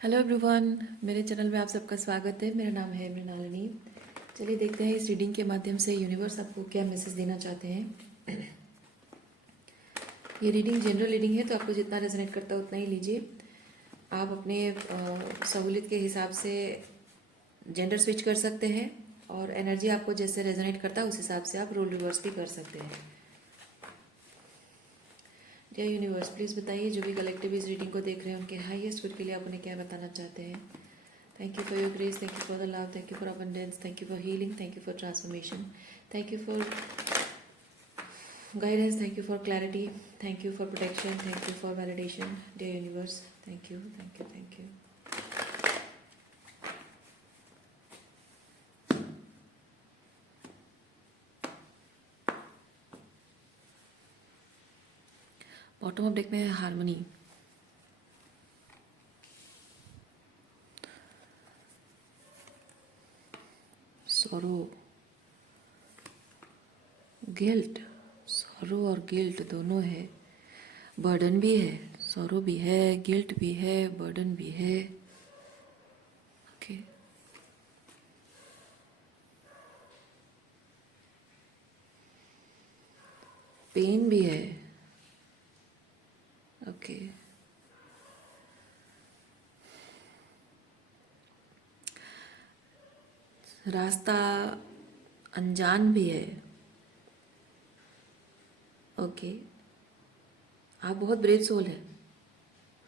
Hello everyone, मेरे channel में आप सबका स्वागत है। मेरा नाम है मृणालिनी। चलिए देखते हैं इस रीडिंग के माध्यम से यूनिवर्स आपको क्या मैसेज देना चाहते हैं। ये रीडिंग जनरल रीडिंग है, तो आपको जितना रेजोनेट करता है उतना ही लीजिए। आप अपने सहूलियत के हिसाब से जेंडर स्विच कर सकते हैं और एनर्जी आपको जैसे रेजोनेट करता है उस हिसाब से आप रोल रिवर्स भी कर सकते हैं। डियर यूनिवर्स, प्लीज़ बताइए जो भी कलेक्टिव इस रीडिंग को देख रहे हैं उनके हाईएस्ट गुड के लिए आप उन्हें क्या बताना चाहते हैं। Thank you for your grace, thank you for the love, thank you for abundance, thank you for healing, thank you for transformation, thank you for guidance, thank you for clarity, thank you for protection, thank you for validation, dear universe, thank you, thank you, thank you. Bottom of deck में है harmony. Sorrow, guilt, sorrow और guilt दोनों है। Burden भी है, sorrow भी है, guilt भी है, बर्डन भी है। ओके, पेन भी है। ओके, रास्ता अनजान भी है। ओके, आप बहुत ब्रेव सोल हैं,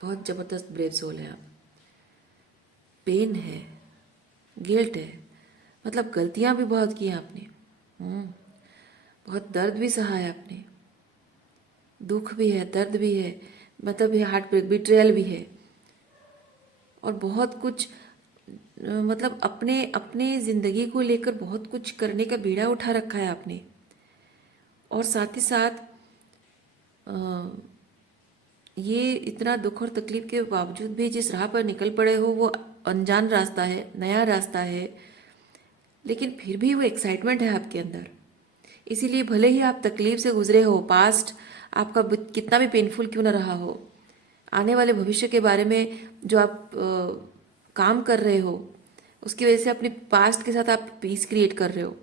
बहुत ज़बरदस्त ब्रेव सोल हैं आप। पेन है, गिल्ट है, मतलब गलतियां भी बहुत की हैं आपने। बहुत दर्द भी सहा है आपने, दुख भी है, दर्द भी है, मतलब ये हार्ट ब्रेक, बिट्रेयल भी है। और बहुत कुछ मतलब अपने अपने ज़िंदगी को लेकर बहुत कुछ करने का बीड़ा उठा रखा है आपने। और साथ ही साथ ये इतना दुख और तकलीफ के बावजूद भी जिस राह पर निकल पड़े हो वो अनजान रास्ता है, नया रास्ता है, लेकिन फिर भी वो एक्साइटमेंट है आपके अंदर। इसीलिए भले ही आप तकलीफ से गुजरे हो, पास्ट आपका कितना भी पेनफुल क्यों ना रहा हो, आने वाले भविष्य के बारे में जो आप काम कर रहे हो उसकी वजह से अपने पास्ट के साथ आप पीस क्रिएट कर रहे हो,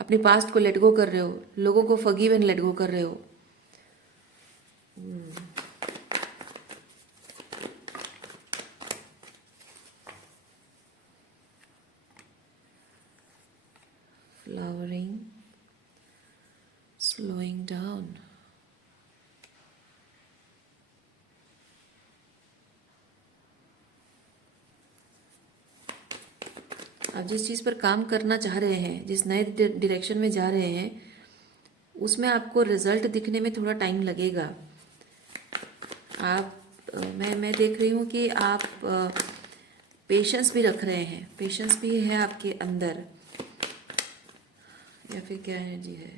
अपने पास्ट को लेट गो कर रहे हो, लोगों को फॉरगिव एंड लेट गो कर रहे हो। Flowering, slowing down. आप जिस चीज़ पर काम करना चाह रहे हैं, जिस नए डायरेक्शन में जा रहे हैं, उसमें आपको रिजल्ट दिखने में थोड़ा टाइम लगेगा। आप मैं देख रही हूँ कि आप पेशेंस भी रख रहे हैं, पेशेंस भी है आपके अंदर, या फिर क्या एनर्जी है।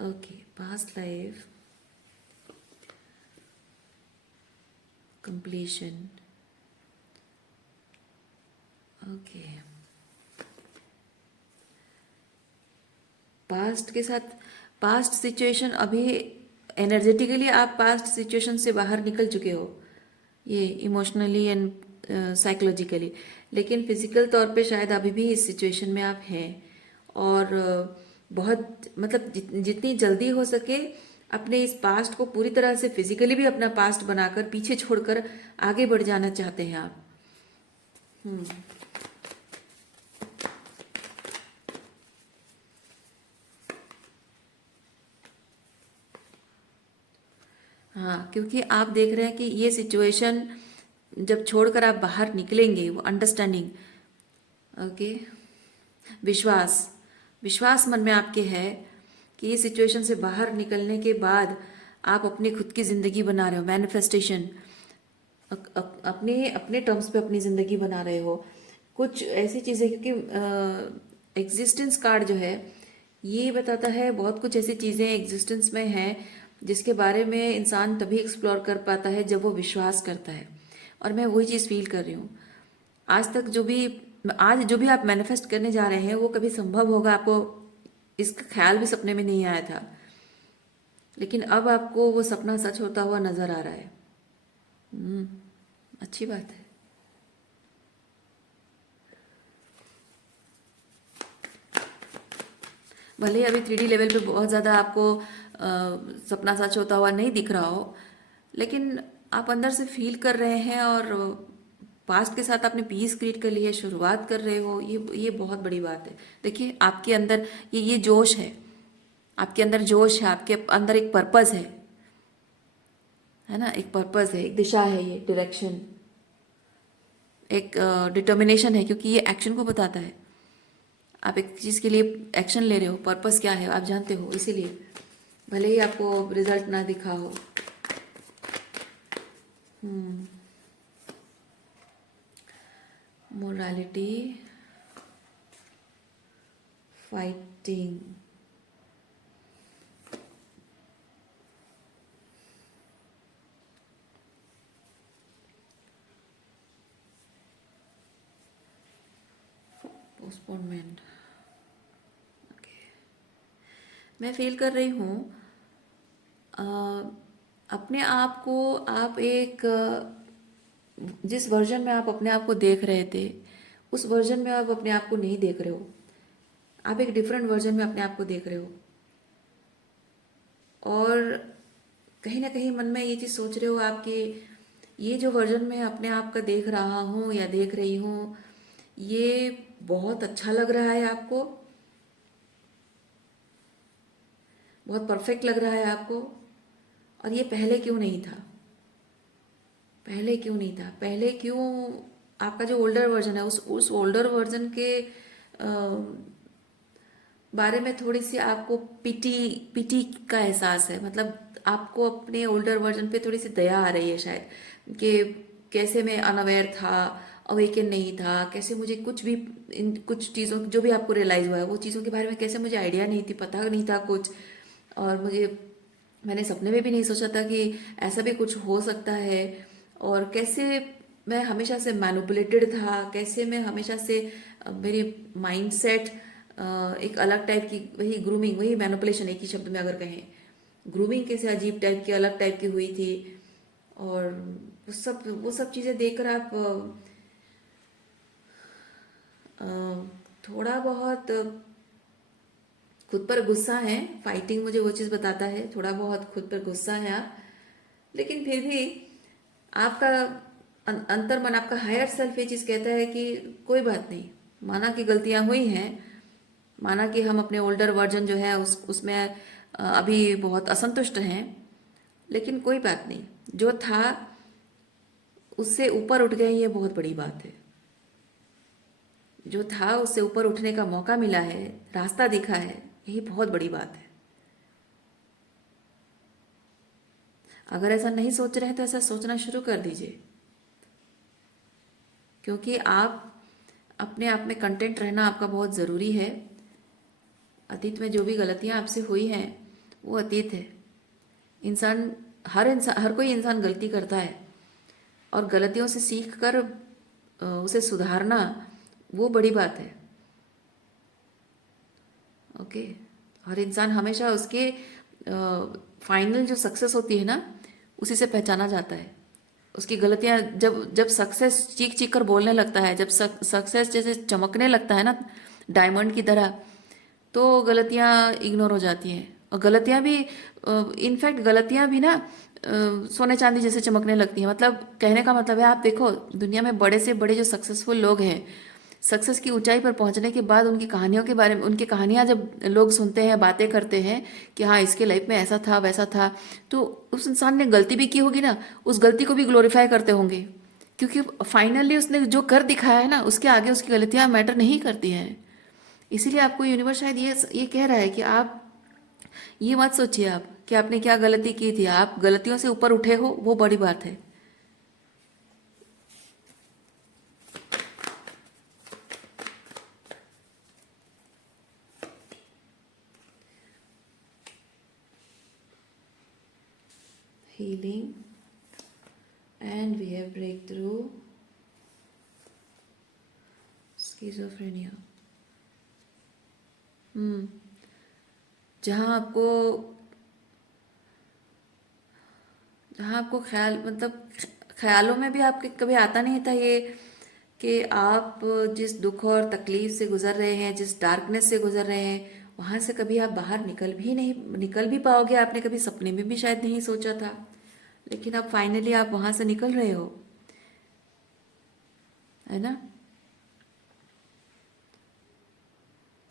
Okay, past life, completion. Okay, past के साथ पास्ट सिचुएशन, अभी एनर्जेटिकली आप पास्ट सिचुएशन से बाहर निकल चुके हो, ये इमोशनली एंड साइकोलॉजिकली, लेकिन फिजिकल तौर पे शायद अभी भी इस सिचुएशन में आप हैं। और बहुत मतलब जितनी जल्दी हो सके अपने इस पास्ट को पूरी तरह से फिजिकली भी अपना पास्ट बनाकर पीछे छोड़कर आगे बढ़ जाना चाहते हैं आप। हाँ, क्योंकि आप देख रहे हैं कि ये सिचुएशन जब छोड़कर आप बाहर निकलेंगे, वो अंडरस्टैंडिंग, ओके, विश्वास, विश्वास मन में आपके है कि ये सिचुएशन से बाहर निकलने के बाद आप अपनी खुद की ज़िंदगी बना रहे हो, मैनिफेस्टेशन, अपने अपने टर्म्स पे अपनी ज़िंदगी बना रहे हो। कुछ ऐसी चीज़ें, क्योंकि एग्जिस्टेंस कार्ड जो है ये बताता है बहुत कुछ ऐसी चीज़ें एग्जिस्टेंस में हैं जिसके बारे में इंसान तभी एक्सप्लोर कर पाता है जब वो विश्वास करता है। और मैं वही चीज़ फील कर रही हूँ। आज जो भी आप मैनिफेस्ट करने जा रहे हैं वो कभी संभव होगा, आपको इसका ख्याल भी सपने में नहीं आया था, लेकिन अब आपको वो सपना सच होता हुआ नजर आ रहा है। अच्छी बात है। भले ही अभी 3D लेवल पे बहुत ज़्यादा आपको सपना सच होता हुआ नहीं दिख रहा हो, लेकिन आप अंदर से फील कर रहे हैं और पास्ट के साथ आपने पीस क्रिएट कर ली है, शुरुआत कर रहे हो, ये बहुत बड़ी बात है। देखिए आपके अंदर ये जोश है, आपके अंदर जोश है, आपके अंदर एक पर्पस है ना, एक पर्पस है, एक दिशा है, ये डायरेक्शन, एक डिटर्मिनेशन है, क्योंकि ये एक्शन को बताता है। आप एक चीज़ के लिए एक्शन ले रहे हो, पर्पस क्या है आप जानते हो, इसीलिए भले ही आपको रिजल्ट ना दिखा हो। Morality, fighting, postponement. मैं फील कर रही हूँ अ, अपने आप को, आप एक जिस वर्जन में आप अपने आप को देख रहे थे, उस वर्जन में आप अपने आप को नहीं देख रहे हो। आप एक डिफरेंट वर्जन में अपने आप को देख रहे हो, और कहीं ना कहीं मन में ये चीज़ सोच रहे हो आप कि ये जो वर्जन में अपने आप का देख रहा हूँ या देख रही हूँ, ये बहुत अच्छा लग रहा है आपको, बहुत परफेक्ट लग रहा है आपको, और ये पहले क्यों नहीं था, पहले क्यों नहीं था, पहले क्यों आपका जो ओल्डर वर्जन है, उस ओल्डर वर्जन के बारे में थोड़ी सी आपको पिटी पिटी का एहसास है। मतलब आपको अपने ओल्डर वर्जन पे थोड़ी सी दया आ रही है शायद, कि कैसे मैं अनअवेयर था, अवेकन नहीं था, कैसे मुझे कुछ भी, इन कुछ चीज़ों जो भी आपको रियलाइज़ हुआ है वो चीज़ों के बारे में कैसे मुझे आइडिया नहीं थी, पता नहीं था कुछ, और मैंने सपने में भी नहीं सोचा था कि ऐसा भी कुछ हो सकता है, और कैसे मैं हमेशा से मैनिपुलेटेड था, कैसे मैं हमेशा से मेरी माइंडसेट एक अलग टाइप की, वही ग्रूमिंग, वही मैनिपुलेशन, एक ही शब्द में अगर कहें, ग्रूमिंग कैसे अजीब टाइप की, अलग टाइप की हुई थी। और वो सब चीज़ें देखकर आप अ, थोड़ा बहुत खुद पर गुस्सा है। फाइटिंग मुझे वो चीज़ बताता है, थोड़ा बहुत खुद पर गुस्सा है आप, लेकिन फिर भी आपका अंतर मन, आपका हायर सेल्फ ये चीज़ कहता है कि कोई बात नहीं, माना कि गलतियां हुई हैं, माना कि हम अपने ओल्डर वर्जन जो है उसमें अभी बहुत असंतुष्ट हैं, लेकिन कोई बात नहीं, जो था उससे ऊपर उठ गए, ये बहुत बड़ी बात है। जो था उससे ऊपर उठने का मौका मिला है, रास्ता दिखा है, यही बहुत बड़ी बात है। अगर ऐसा नहीं सोच रहे हैं तो ऐसा सोचना शुरू कर दीजिए, क्योंकि आप अपने आप में कंटेंट रहना आपका बहुत ज़रूरी है। अतीत में जो भी गलतियां आपसे हुई हैं वो अतीत है। इंसान, हर कोई इंसान गलती करता है, और गलतियों से सीख कर उसे सुधारना वो बड़ी बात है। ओके। और इंसान हमेशा उसके फाइनल जो सक्सेस होती है ना, उसी से पहचाना जाता है। उसकी गलतियां, जब जब सक्सेस चीख चीख कर बोलने लगता है, जब सक्सेस जैसे चमकने लगता है ना डायमंड की तरह, तो गलतियां इग्नोर हो जाती हैं। और गलतियां भी, इनफैक्ट गलतियां भी ना सोने चांदी जैसे चमकने लगती हैं। मतलब कहने का मतलब है, आप देखो दुनिया में बड़े से बड़े जो सक्सेसफुल लोग हैं, सक्सेस की ऊंचाई पर पहुंचने के बाद उनकी कहानियों के बारे में, उनकी कहानियां जब लोग सुनते हैं, बातें करते हैं कि हाँ इसके लाइफ में ऐसा था वैसा था, तो उस इंसान ने गलती भी की होगी ना, उस गलती को भी ग्लोरीफाई करते होंगे, क्योंकि फाइनली उसने जो कर दिखाया है ना, उसके आगे उसकी गलतियां मैटर नहीं करती हैं। इसीलिए आपको यूनिवर्स शायद ये कह रहा है कि आप ये मत सोचिए आप कि आपने क्या गलती की थी, आप गलतियों से ऊपर उठे हो, वो बड़ी बात है। Healing, and we have breakthrough schizophrenia. जहाँ आपको जहाँ आपको ख्याल, मतलब ख्यालों में भी आपके कभी आता नहीं था ये कि आप जिस दुख और तकलीफ से गुजर रहे हैं, जिस डार्कनेस से गुजर रहे हैं, वहाँ से कभी आप बाहर निकल भी पाओगे, आपने कभी सपने में भी शायद नहीं सोचा था, लेकिन अब फाइनली आप वहाँ से निकल रहे हो, है ना।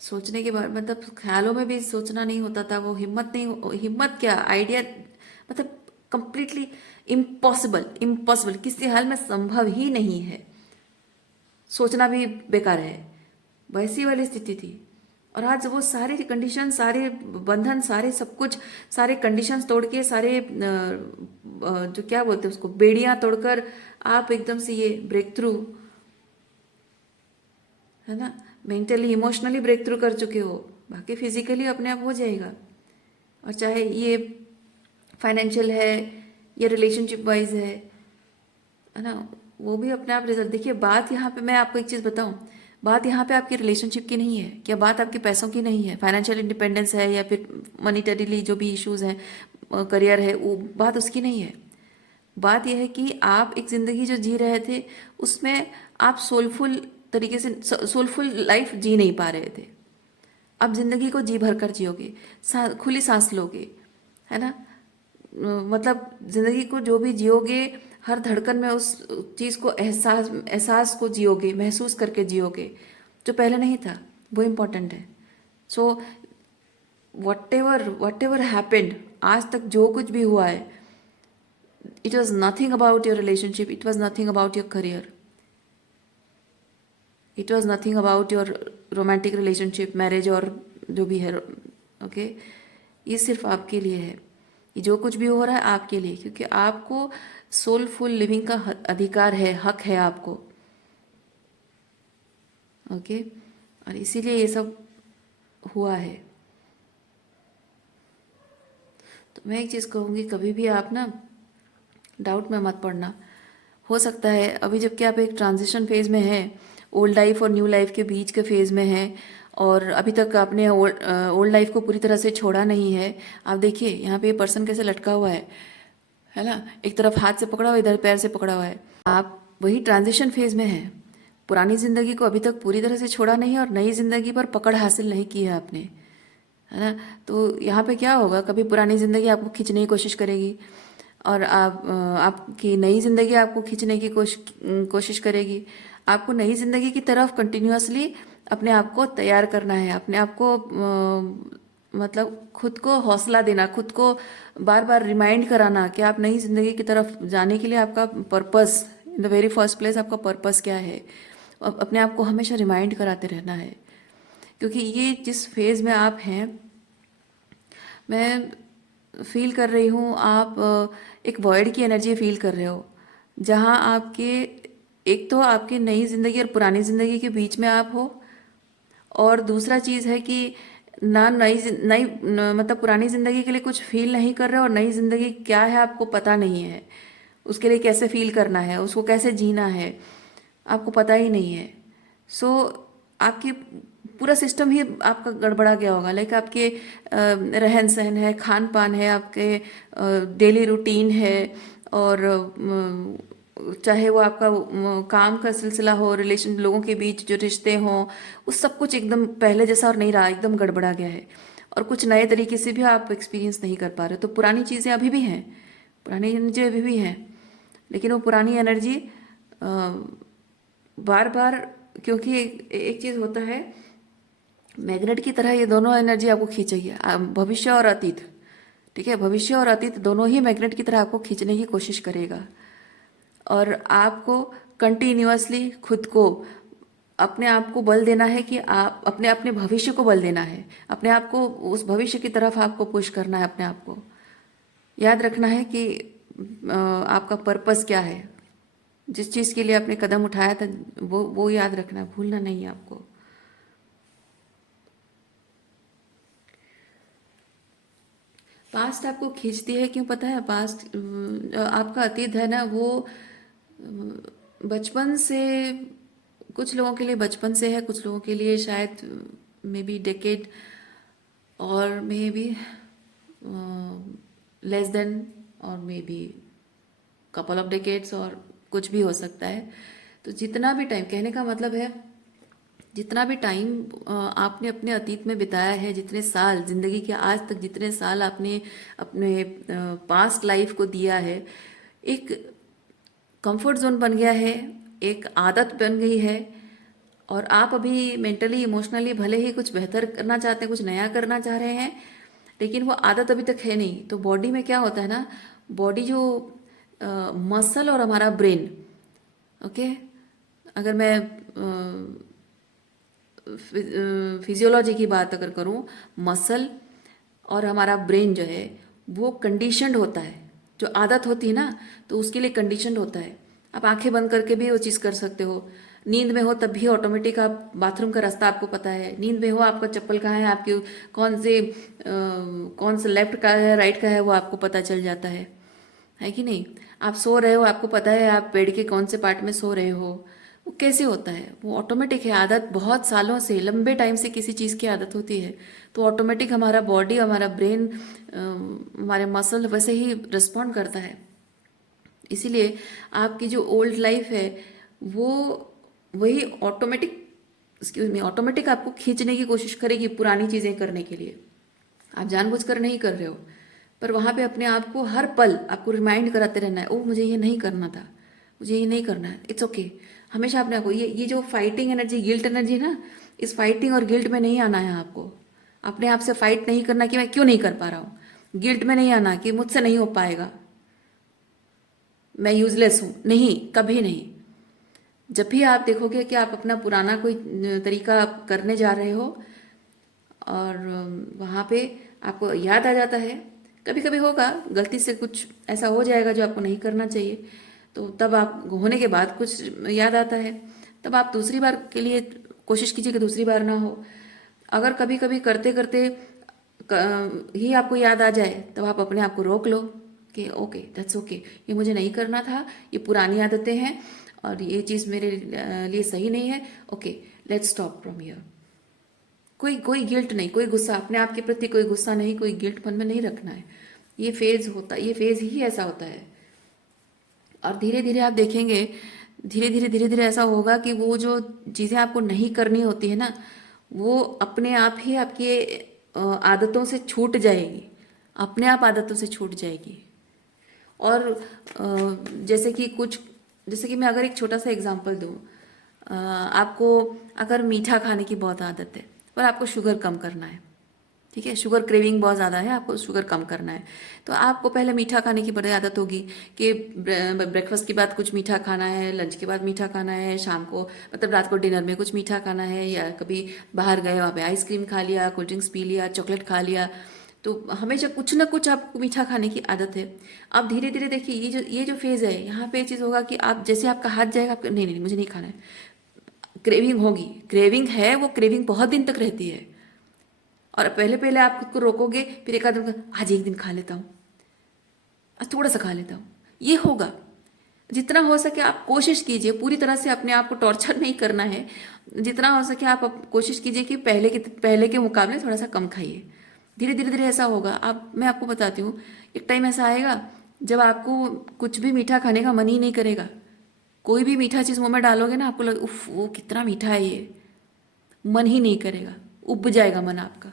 सोचने के बाद मतलब ख्यालों में भी सोचना नहीं होता था, वो हिम्मत क्या, आइडिया, मतलब कंप्लीटली इम्पॉसिबल, इम्पॉसिबल, किसी हाल में संभव ही नहीं है, सोचना भी बेकार है, वैसी वाली स्थिति थी। और आज वो सारे कंडीशन, सारे बंधन, सारे सब कुछ, सारे कंडीशंस तोड़ के, सारे जो क्या बोलते हैं उसको, बेड़ियां तोड़कर आप एकदम से ये ब्रेक थ्रू, है ना, मेंटली इमोशनली ब्रेक थ्रू कर चुके हो, बाकी फिजिकली अपने आप हो जाएगा। और चाहे ये फाइनेंशियल है या रिलेशनशिप वाइज है ना, वो भी अपने आप रिजल्ट। देखिए बात यहाँ पे, मैं आपको एक चीज़ बताऊँ, बात यहाँ पे आपकी रिलेशनशिप की नहीं है, क्या बात आपके पैसों की नहीं है, फाइनेंशियल इंडिपेंडेंस है या फिर मनीटरीली जो भी इश्यूज हैं, करियर है, वो बात उसकी नहीं है। बात यह है कि आप एक ज़िंदगी जो जी रहे थे उसमें आप सोलफुल तरीके से, सोलफुल लाइफ जी नहीं पा रहे थे। अब ज़िंदगी को जी भर कर जियोगे, खुली सांस लोगे, है ना। मतलब ज़िंदगी को जो भी जियोगे, हर धड़कन में उस चीज़ को, एहसास एहसास को जियोगे, महसूस करके जियोगे, जो पहले नहीं था, वो इम्पोर्टेंट है। सो वट एवर हैपेंड, आज तक जो कुछ भी हुआ है, it was nothing about your relationship, it was nothing about your career, it was nothing about your romantic relationship, marriage और जो भी है, ओके। ये सिर्फ आपके लिए है, ये जो कुछ भी हो रहा है आपके लिए, क्योंकि आपको सोलफुल लिविंग का अधिकार है, हक है आपको, ओके। और इसीलिए ये सब हुआ है। तो मैं एक चीज़ कहूँगी, कभी भी आप ना डाउट में मत पड़ना। हो सकता है अभी जबकि आप एक ट्रांजिशन फेज़ में हैं, ओल्ड लाइफ और न्यू लाइफ के बीच के फेज़ में हैं, और अभी तक आपने ओल्ड लाइफ को पूरी तरह से छोड़ा नहीं है। आप देखिए यहाँ पे ये पर्सन कैसे लटका हुआ है ना, एक तरफ हाथ से पकड़ा हुआ, इधर पैर से पकड़ा हुआ है। आप वही ट्रांजिशन फेज़ में हैं, पुरानी ज़िंदगी को अभी तक पूरी तरह से छोड़ा नहीं है और नई ज़िंदगी पर पकड़ हासिल नहीं की है आपने, है ना। तो यहाँ पे क्या होगा, कभी पुरानी ज़िंदगी आपको खींचने की कोशिश करेगी और आपकी नई ज़िंदगी आपको खींचने की कोशिश करेगी। आपको नई ज़िंदगी की तरफ कंटिन्यूअसली अपने आप को तैयार करना है, अपने आप को मतलब खुद को हौसला देना, खुद को बार बार रिमाइंड कराना कि आप नई ज़िंदगी की तरफ जाने के लिए आपका purpose, in the very first place आपका पर्पस क्या है, अपने आप को हमेशा रिमाइंड कराते रहना है। क्योंकि ये जिस फेज़ में आप हैं, मैं फील कर रही हूँ, आप एक वॉइड की एनर्जी फील कर रहे हो, जहाँ आपके, एक तो आपकी नई ज़िंदगी और पुरानी ज़िंदगी के बीच में आप हो, और दूसरा चीज़ है कि ना मतलब पुरानी ज़िंदगी के लिए कुछ फील नहीं कर रहे हो, और नई ज़िंदगी क्या है आपको पता नहीं है, उसके लिए कैसे फील करना है, उसको कैसे जीना है, आपको पता ही नहीं है। सो आपकी पूरा सिस्टम ही आपका गड़बड़ा गया होगा, लाइक आपके रहन सहन है, खान पान है, आपके डेली रूटीन है, और चाहे वो आपका काम का सिलसिला हो, रिलेशन, लोगों के बीच जो रिश्ते हों, वो सब कुछ एकदम पहले जैसा और नहीं रहा, एकदम गड़बड़ा गया है, और कुछ नए तरीके से भी आप एक्सपीरियंस नहीं कर पा रहे। तो पुरानी चीज़ें अभी भी हैं, पुरानी एनर्जी अभी भी हैं, लेकिन वो पुरानी एनर्जी बार बार, क्योंकि एक चीज़ होता है, मैग्नेट की तरह ये दोनों एनर्जी आपको खींचेगी, भविष्य और अतीत, ठीक है, भविष्य और अतीत दोनों ही मैग्नेट की तरह आपको खींचने की कोशिश करेगा। और आपको कंटिन्यूअसली खुद को, अपने आप को बल देना है, कि आप अपने अपने भविष्य को बल देना है, अपने आप को उस भविष्य की तरफ आपको पुश करना है, अपने आप को याद रखना है कि आपका पर्पस क्या है, जिस चीज़ के लिए आपने कदम उठाया था, वो याद रखना, भूलना नहीं है आपको। पास्ट आपको खींचती है, क्यों पता है, पास्ट आपका अतीत है ना, वो बचपन से, कुछ लोगों के लिए बचपन से है, कुछ लोगों के लिए शायद मे बी डेकेड, और मे बी लेस देन, और may be couple of decades, और कुछ भी हो सकता है। तो जितना भी टाइम, कहने का मतलब है जितना भी टाइम आपने अपने अतीत में बिताया है, जितने साल जिंदगी के आज तक जितने साल आपने अपने पास्ट लाइफ को दिया है, एक कंफर्ट जोन बन गया है, एक आदत बन गई है। और आप अभी मेंटली इमोशनली भले ही कुछ बेहतर करना चाहते हैं, कुछ नया करना चाह रहे हैं, लेकिन वो आदत अभी तक है नहीं। तो बॉडी में क्या होता है ना, बॉडी जो मसल और हमारा ब्रेन, ओके, अगर मैं फिजियोलॉजी की बात अगर करूं, मसल और हमारा ब्रेन जो है वो कंडीशनड होता है। जो आदत होती है ना, तो उसके लिए कंडीशनड होता है। आप आंखें बंद करके भी वो चीज़ कर सकते हो, नींद में हो तब भी ऑटोमेटिक आप बाथरूम का रास्ता आपको पता है, नींद में हो आपका चप्पल कहाँ है, आपके कौन से लेफ्ट का है राइट का है वो आपको पता चल जाता है कि नहीं। आप सो रहे हो, आपको पता है आप बेड के कौन से पार्ट में सो रहे हो। वो कैसे होता है, वो ऑटोमेटिक है। आदत बहुत सालों से, लंबे टाइम से किसी चीज़ की आदत होती है तो ऑटोमेटिक हमारा बॉडी, हमारा ब्रेन, हमारे मसल वैसे ही रिस्पॉन्ड करता है। इसीलिए आपकी जो ओल्ड लाइफ है वो वही ऑटोमेटिक, एक्सक्यूज मी, ऑटोमेटिक आपको खींचने की कोशिश करेगी पुरानी चीज़ें करने के लिए। आप जानबूझकर नहीं कर रहे हो, पर वहाँ पे अपने आप को हर पल आपको रिमाइंड कराते रहना है, ओ मुझे ये नहीं करना था, मुझे ये नहीं करना है, इट्स ओके। हमेशा अपने आप को ये जो फाइटिंग एनर्जी, गिल्ट एनर्जी है ना, इस फाइटिंग और गिल्ट में नहीं आना है आपको। अपने आप से फाइट नहीं करना कि मैं क्यों नहीं कर पा रहा हूँ, गिल्ट में नहीं आना कि मुझसे नहीं हो पाएगा, मैं यूजलेस हूँ, नहीं, कभी नहीं। जब भी आप देखोगे कि आप अपना पुराना कोई तरीका करने जा रहे हो और वहाँ पे आपको याद आ जाता है, कभी कभी होगा गलती से कुछ ऐसा हो जाएगा जो आपको नहीं करना चाहिए, तो तब आप होने के बाद कुछ याद आता है, तब आप दूसरी बार के लिए कोशिश कीजिए कि दूसरी बार ना हो। अगर कभी कभी करते करते ही आपको याद आ जाए, तब आप अपने आप को रोक लो कि ओके दैट्स ओके, ये मुझे नहीं करना था, ये पुरानी आदतें हैं और ये चीज़ मेरे लिए सही नहीं है, okay let's stop from here. कोई कोई गिल्ट नहीं, कोई गुस्सा अपने आप के प्रति, कोई गुस्सा नहीं, कोई गिल्ट मन में नहीं रखना है। ये फेज होता, ये फेज ही ऐसा होता है। और धीरे धीरे आप देखेंगे, धीरे धीरे ऐसा होगा कि वो जो चीज़ें आपको नहीं करनी होती है ना, वो अपने आप ही आपकी आदतों से छूट जाएगी, अपने आप आदतों से छूट जाएगी। और जैसे कि जैसे कि मैं अगर एक छोटा सा एग्जांपल दूँ, आपको अगर मीठा खाने की बहुत आदत है पर आपको शुगर कम करना है, ठीक है, शुगर क्रेविंग बहुत ज़्यादा है, आपको शुगर कम करना है, तो आपको पहले मीठा खाने की बड़ी आदत होगी कि ब्रेकफास्ट के बाद कुछ मीठा खाना है, लंच के बाद मीठा खाना है, शाम को मतलब रात को डिनर में कुछ मीठा खाना है, या कभी बाहर गए वहाँ पे आइसक्रीम खा लिया, कोल्ड ड्रिंक्स पी लिया, चॉकलेट खा लिया। तो हमेशा कुछ ना कुछ आपको मीठा खाने की आदत है। अब धीरे धीरे देखिए ये जो फेज़ है, यहाँ पे ये चीज़ होगा कि आप जैसे आपका हाथ जाएगा, आप नहीं नहीं मुझे नहीं खाना है, क्रेविंग होगी, क्रेविंग है, वो क्रेविंग बहुत दिन तक रहती है। और पहले पहले आप खुद को रोकोगे, फिर एक आध दिन आज एक दिन खा लेता हूँ, आज थोड़ा सा खा लेता हूँ, ये होगा। जितना हो सके आप कोशिश कीजिए, पूरी तरह से अपने आप को टॉर्चर नहीं करना है। जितना हो सके आप कोशिश कीजिए कि पहले के मुकाबले थोड़ा सा कम खाइए। धीरे धीरे धीरे ऐसा होगा। आप मैं आपको बताती हूँ, एक टाइम ऐसा आएगा जब आपको कुछ भी मीठा खाने का मन ही नहीं करेगा। कोई भी मीठा चीज़ मुंह में डालोगे ना, आपको लगे उफ वो कितना मीठा है ये, मन ही नहीं करेगा, उब जाएगा मन आपका।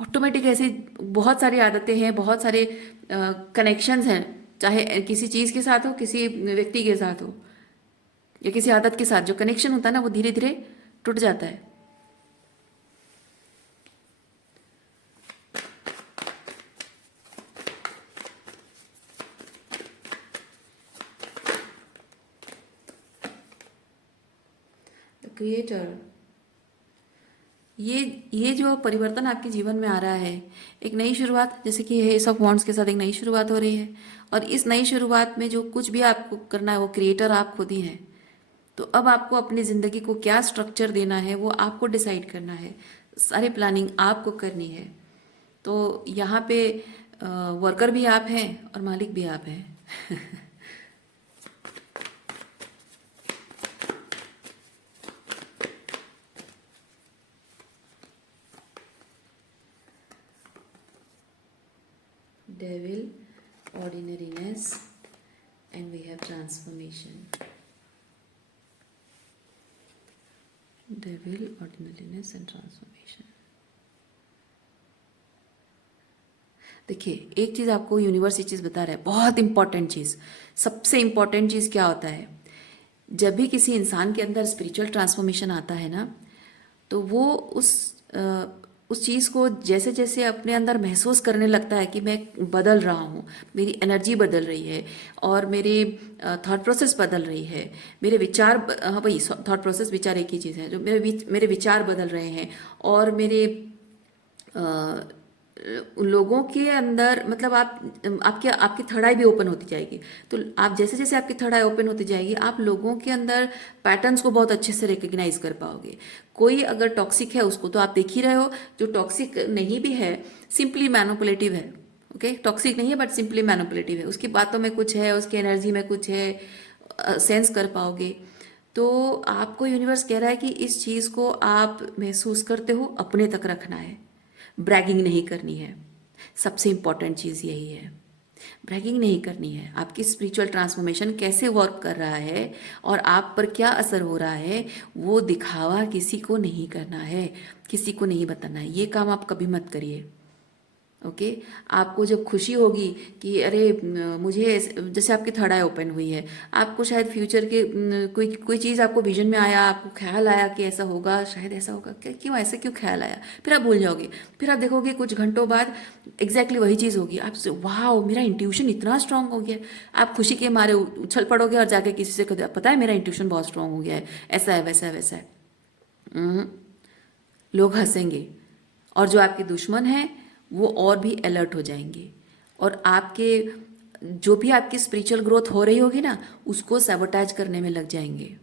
ऑटोमेटिक ऐसी बहुत सारी आदतें हैं, बहुत सारे कनेक्शंस हैं, चाहे किसी चीज़ के साथ हो, किसी व्यक्ति के साथ हो, या किसी आदत के साथ, जो कनेक्शन होता है ना वो धीरे धीरे टूट जाता है। द क्रिएटर, ये ये जो परिवर्तन आपके जीवन में आ रहा है, एक नई शुरुआत, जैसे कि एस ऑफ वॉन्ड्स के साथ एक नई शुरुआत हो रही है, और इस नई शुरुआत में जो कुछ भी आपको करना है वो क्रिएटर आप खुद ही हैं। तो अब आपको अपनी ज़िंदगी को क्या स्ट्रक्चर देना है वो आपको डिसाइड करना है, सारी प्लानिंग आपको करनी है। तो यहाँ पे वर्कर भी आप हैं और मालिक भी आप हैं। Devil, ordinariness, and we have transformation. Devil, ordinariness and transformation. देखिए, एक चीज़ आपको यूनिवर्स ये चीज़ बता रहा है, बहुत इंपॉर्टेंट चीज़। सबसे इंपॉर्टेंट चीज़ क्या होता है, जब भी किसी इंसान के अंदर स्पिरिचुअल ट्रांसफॉर्मेशन आता है ना, तो वो उस चीज़ को जैसे जैसे अपने अंदर महसूस करने लगता है कि मैं बदल रहा हूँ, मेरी एनर्जी बदल रही है, और मेरे थॉट प्रोसेस बदल रही है, मेरे विचार हाँ भाई, थॉट प्रोसेस विचार एक ही चीज़ है, जो मेरे विचार बदल रहे हैं, और मेरे लोगों के अंदर, मतलब आपके आपकी थर्ड आई भी ओपन होती जाएगी। तो आप जैसे जैसे आपकी थर्ड आई ओपन होती जाएगी, आप लोगों के अंदर पैटर्न्स को बहुत अच्छे से रिकग्नाइज कर पाओगे। कोई अगर टॉक्सिक है उसको तो आप देख ही रहे हो, जो टॉक्सिक नहीं भी है सिंपली मैनिपुलेटिव है। ओके, टॉक्सिक नहीं है बट सिंपली मैनिपुलेटिव है, उसकी बातों में कुछ है, उसकी एनर्जी में कुछ है, सेंस कर पाओगे। तो आपको यूनिवर्स कह रहा है कि इस चीज़ को आप महसूस करते हो, अपने तक रखना है, ब्रैगिंग नहीं करनी है। सबसे इंपॉर्टेंट चीज़ यही है, ब्रैगिंग नहीं करनी है। आपकी स्पिरिचुअल ट्रांसफॉर्मेशन कैसे वर्क कर रहा है और आप पर क्या असर हो रहा है, वो दिखावा किसी को नहीं करना है, किसी को नहीं बताना है। ये काम आप कभी मत करिए। ओके, आपको जब खुशी होगी कि अरे मुझे जैसे आपकी थर्ड आई ओपन हुई है, आपको शायद फ्यूचर के कोई कोई चीज़ आपको विजन में आया, आपको ख्याल आया कि ऐसा होगा, शायद ऐसा होगा, क्या क्यों ऐसे क्यों ख्याल आया, फिर आप भूल जाओगे। फिर आप देखोगे कुछ घंटों बाद एग्जैक्टली वही चीज़ होगी, आप वाह मेरा इंट्यूशन इतना स्ट्रांग हो गया। आप खुशी के मारे उछल पड़ोगे और जाके किसी से पता है मेरा इंट्यूशन बहुत स्ट्रांग हो गया है, ऐसा है वैसा है वैसा है। हम्म, लोग हंसेंगे, और जो आपके दुश्मन हैं वो और भी अलर्ट हो जाएंगे, और आपके जो भी आपकी स्पिरिचुअल ग्रोथ हो रही होगी ना, उसको सैबोटाज करने में लग जाएंगे।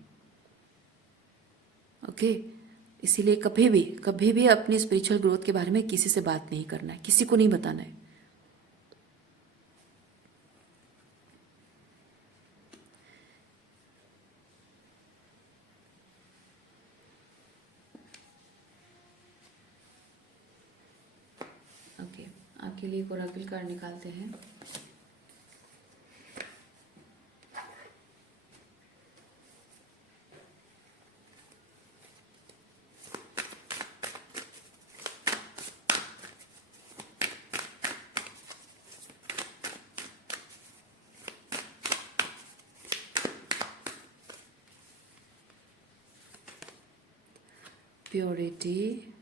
ओके, इसीलिए कभी भी अपनी स्पिरिचुअल ग्रोथ के बारे में किसी से बात नहीं करना है, किसी को नहीं बताना है। ओके, आपके लिए ओरेकल कार्ड निकालते हैं। Purity,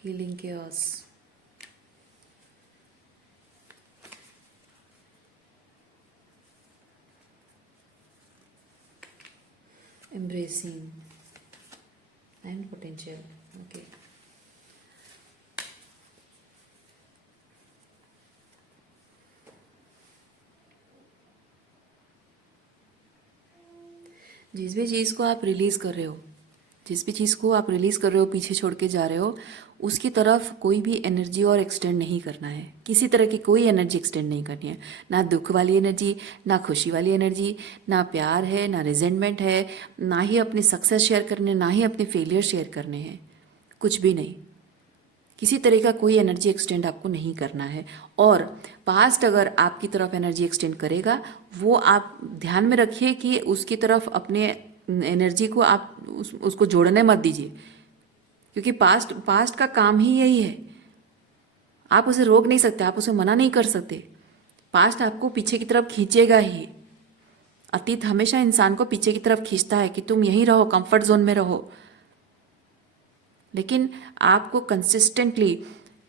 healing chaos, embracing and potential. Okay, जिस भी चीज़ को आप रिलीज़ कर रहे हो, जिस भी चीज़ को आप रिलीज़ कर रहे हो, पीछे छोड़ के जा रहे हो, उसकी तरफ कोई भी एनर्जी और एक्सटेंड नहीं करना है। किसी तरह की कोई एनर्जी एक्सटेंड नहीं करनी है, ना दुख वाली एनर्जी, ना खुशी वाली एनर्जी, ना प्यार है, ना रिजेंटमेंट है, ना ही अपने सक्सेस शेयर करने, ना ही अपने फेलियर शेयर करने हैं, कुछ भी नहीं। किसी तरह का कोई एनर्जी एक्सटेंड आपको नहीं करना है। और पास्ट अगर आपकी तरफ एनर्जी एक्सटेंड करेगा, वो आप ध्यान में रखिए कि उसकी तरफ अपने एनर्जी को आप उसको जोड़ने मत दीजिए, क्योंकि पास्ट पास्ट का काम ही यही है। आप उसे रोक नहीं सकते, आप उसे मना नहीं कर सकते। पास्ट आपको पीछे की तरफ खींचेगा ही। अतीत हमेशा इंसान को पीछे की तरफ खींचता है कि तुम यहीं रहो, कंफर्ट जोन में रहो। लेकिन आपको कंसिस्टेंटली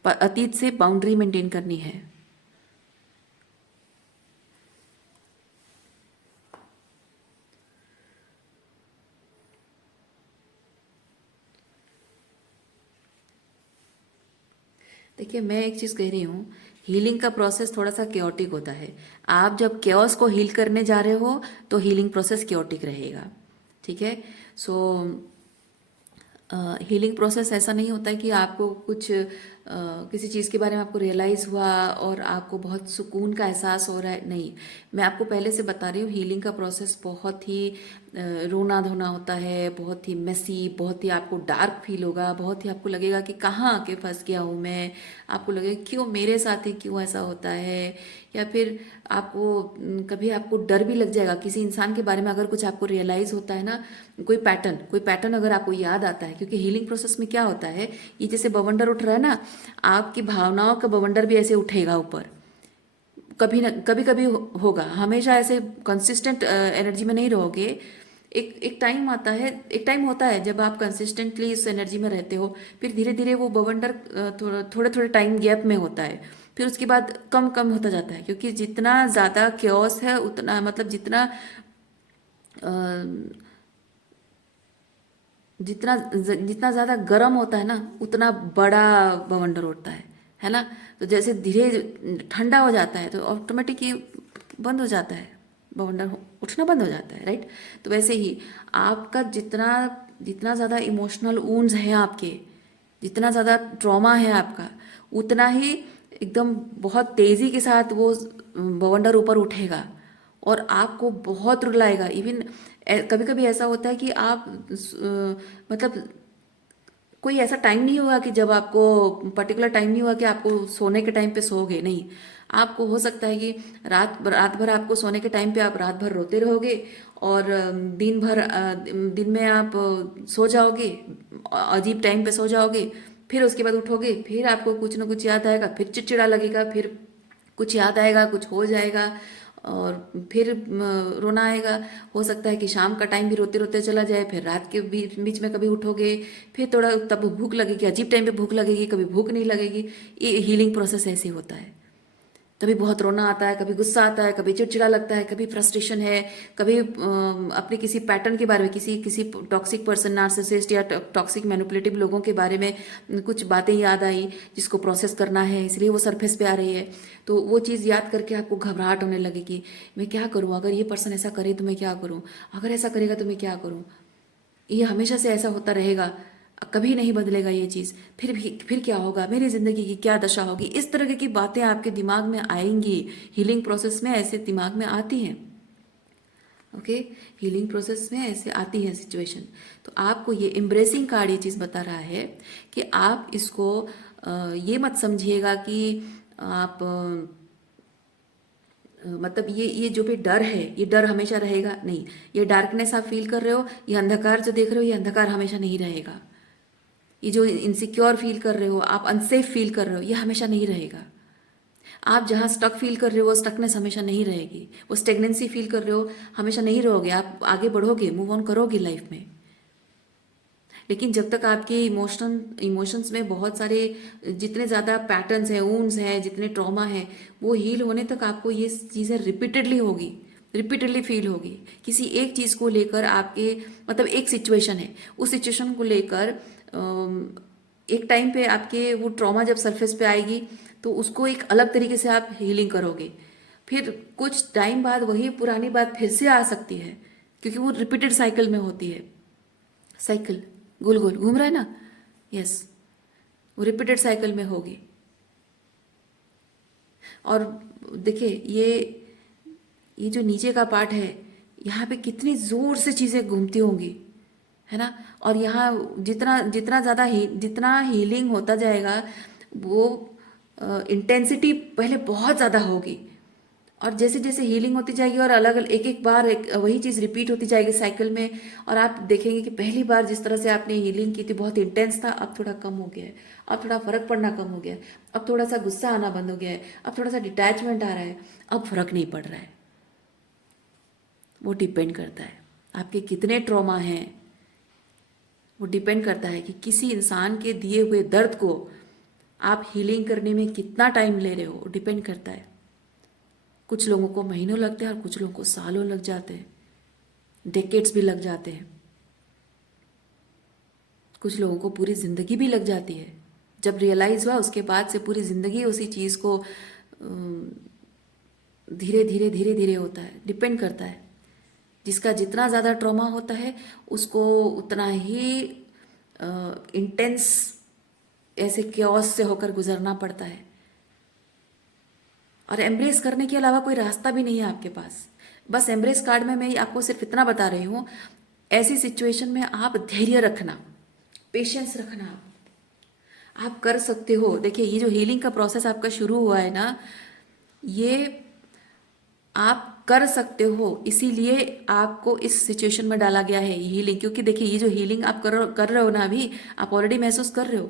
अतीत से बाउंड्री मेंटेन करनी है। देखिए, मैं एक चीज़ कह रही हूँ, हीलिंग का प्रोसेस थोड़ा सा केओटिक होता है। आप जब केओस को हील करने जा रहे हो तो हीलिंग प्रोसेस केओटिक रहेगा। ठीक है, सो हीलिंग प्रोसेस ऐसा नहीं होता है कि आपको कुछ किसी चीज़ के बारे में आपको रियलाइज़ हुआ और आपको बहुत सुकून का एहसास हो रहा है, नहीं। मैं आपको पहले से बता रही हूँ, हीलिंग का प्रोसेस बहुत ही रोना धोना होता है, बहुत ही मेसी, बहुत ही आपको डार्क फील होगा, बहुत ही आपको लगेगा कि कहाँ आके फंस गया हूँ मैं, आपको लगेगा क्यों मेरे साथ ही क्यों ऐसा होता है, या फिर आपको कभी आपको डर भी लग जाएगा किसी इंसान के बारे में, अगर कुछ आपको रियलाइज होता है ना, कोई पैटर्न अगर आपको याद आता है, क्योंकि हीलिंग प्रोसेस में क्या होता है, ये जैसे बवंडर उठ रहा है ना, आपकी भावनाओं का बवंडर भी ऐसे उठेगा ऊपर, कभी ना कभी कभी होगा, हमेशा ऐसे कंसिस्टेंट एनर्जी में नहीं रहोगे। एक टाइम आता है, एक टाइम होता है जब आप कंसिस्टेंटली इस एनर्जी में रहते हो, फिर धीरे धीरे वो बवंडर थोड़े थोड़े टाइम गैप में होता है, फिर उसके बाद कम कम होता जाता है, क्योंकि जितना ज़्यादा क्योस है उतना मतलब जितना अ, जितना जितना ज़्यादा गर्म होता है ना, उतना बड़ा बवंडर उठता है ना। तो जैसे धीरे ठंडा हो जाता है तो ऑटोमेटिक ये बंद हो जाता है, बवंडर उठना बंद हो जाता है, राइट। तो वैसे ही आपका जितना जितना ज़्यादा इमोशनल वूंड्स हैं आपके, जितना ज़्यादा ट्रॉमा है आपका, उतना ही एकदम बहुत तेज़ी के साथ वो बवंडर ऊपर उठेगा और आपको बहुत रुलाएगा। इवन कभी कभी ऐसा होता है कि आप मतलब कोई ऐसा टाइम नहीं होगा कि जब आपको पर्टिकुलर टाइम नहीं होगा कि आपको सोने के टाइम पे सोओगे, नहीं। आपको हो सकता है कि रात रात भर आपको सोने के टाइम पे आप रात भर रोते रहोगे, और दिन में आप सो जाओगे, अजीब टाइम पे सो जाओगे, फिर उसके बाद उठोगे, फिर आपको कुछ ना कुछ याद आएगा, फिर चिड़चिड़ा लगेगा, फिर कुछ याद आएगा, कुछ हो जाएगा, और फिर रोना आएगा। हो सकता है कि शाम का टाइम भी रोते रोते चला जाए, फिर रात के बीच बीच में कभी उठोगे, फिर थोड़ा तब भूख लगेगी, अजीब टाइम पे भूख लगेगी, कभी भूख नहीं लगेगी। ये हीलिंग प्रोसेस ऐसे होता है। कभी बहुत रोना आता है, कभी गुस्सा आता है, कभी चिड़चिड़ा लगता है, कभी फ्रस्ट्रेशन है, कभी अपने किसी पैटर्न के बारे में, किसी किसी टॉक्सिक पर्सन, नार्सिसिस्ट या टॉक्सिक मैनिपुलेटिव लोगों के बारे में कुछ बातें याद आई जिसको प्रोसेस करना है, इसलिए वो सरफेस पे आ रही है। तो वो चीज़ याद करके आपको घबराहट होने लगेगी, मैं क्या करूँ, अगर ये पर्सन ऐसा करे तो मैं क्या करूँ, अगर ऐसा करेगा तो मैं क्या करूँ, ये हमेशा से ऐसा होता रहेगा, कभी नहीं बदलेगा ये चीज़, फिर क्या होगा, मेरी ज़िंदगी की क्या दशा होगी, इस तरह की बातें आपके दिमाग में आएंगी। हीलिंग प्रोसेस में ऐसे दिमाग में आती हैं। ओके, हीलिंग प्रोसेस में ऐसे आती है सिचुएशन। तो आपको ये एम्ब्रेसिंग कार्ड ये चीज़ बता रहा है कि आप इसको ये मत समझिएगा कि आप मतलब ये जो भी डर है, ये डर हमेशा रहेगा, नहीं। ये डार्कनेस आप फील कर रहे हो, ये अंधकार जो देख रहे हो, ये अंधकार हमेशा नहीं रहेगा। ये जो इनसिक्योर फील कर रहे हो, आप अनसेफ फील कर रहे हो, ये हमेशा नहीं रहेगा। आप जहाँ स्टक फील कर रहे हो, वो स्टकनेस हमेशा नहीं रहेगी। वो स्टेगनेंसी फील कर रहे हो, हमेशा नहीं रहोगे, आप आगे बढ़ोगे, मूव ऑन करोगे लाइफ में। लेकिन जब तक आपके इमोशंस में बहुत सारे जितने ज़्यादा पैटर्न्स हैं, वूंड्स हैं, जितने ट्रॉमा है, वो हील होने तक आपको ये चीज़ें रिपीटेडली होगी, रिपीटेडली फील होगी। किसी एक चीज़ को लेकर आपके मतलब एक सिचुएशन है, उस सिचुएशन को लेकर एक टाइम पे आपके वो ट्रॉमा जब सरफेस पे आएगी तो उसको एक अलग तरीके से आप हीलिंग करोगे। फिर कुछ टाइम बाद वही पुरानी बात फिर से आ सकती है, क्योंकि वो रिपीटेड साइकिल में होती है। साइकिल गोल गोल घूम रहा है ना, यस, वो रिपीटेड साइकिल में होगी। और देखिए ये जो नीचे का पार्ट है, यहाँ पे कितनी जोर से चीज़ें घूमती होंगी, है ना। और यहाँ जितना जितना ज़्यादा जितना हीलिंग होता जाएगा, वो इंटेंसिटी पहले बहुत ज़्यादा होगी, और जैसे जैसे हीलिंग होती जाएगी और अलग अलग एक एक बार वही चीज़ रिपीट होती जाएगी साइकिल में, और आप देखेंगे कि पहली बार जिस तरह से आपने हीलिंग की थी बहुत इंटेंस था, अब थोड़ा कम हो गया है, अब थोड़ा फर्क पड़ना कम हो गया है, अब थोड़ा सा गुस्सा आना बंद हो गया है, अब थोड़ा सा डिटैचमेंट आ रहा है, अब फर्क नहीं पड़ रहा है। वो डिपेंड करता है आपके कितने ट्रॉमा हैं, वो डिपेंड करता है कि किसी इंसान के दिए हुए दर्द को आप हीलिंग करने में कितना टाइम ले रहे हो, डिपेंड करता है। कुछ लोगों को महीनों लगते हैं और कुछ लोगों को सालों लग जाते हैं, डेकेड्स भी लग जाते हैं, कुछ लोगों को पूरी ज़िंदगी भी लग जाती है। जब रियलाइज़ हुआ उसके बाद से पूरी ज़िंदगी उसी चीज़ को धीरे धीरे धीरे धीरे होता है, डिपेंड करता है। जिसका जितना ज़्यादा ट्रॉमा होता है उसको उतना ही इंटेंस ऐसे क्योस से होकर गुजरना पड़ता है, और एम्ब्रेस करने के अलावा कोई रास्ता भी नहीं है आपके पास। बस एम्ब्रेस कार्ड में मैं आपको सिर्फ इतना बता रही हूँ, ऐसी सिचुएशन में आप धैर्य रखना, पेशेंस रखना, आप कर सकते हो। देखिए ये जो हीलिंग का प्रोसेस आपका शुरू हुआ है ना, ये आप कर सकते हो, इसीलिए आपको इस सिचुएशन में डाला गया है हीलिंग। क्योंकि देखिए ये जो हीलिंग आप कर रहे हो ना, अभी आप ऑलरेडी महसूस कर रहे हो।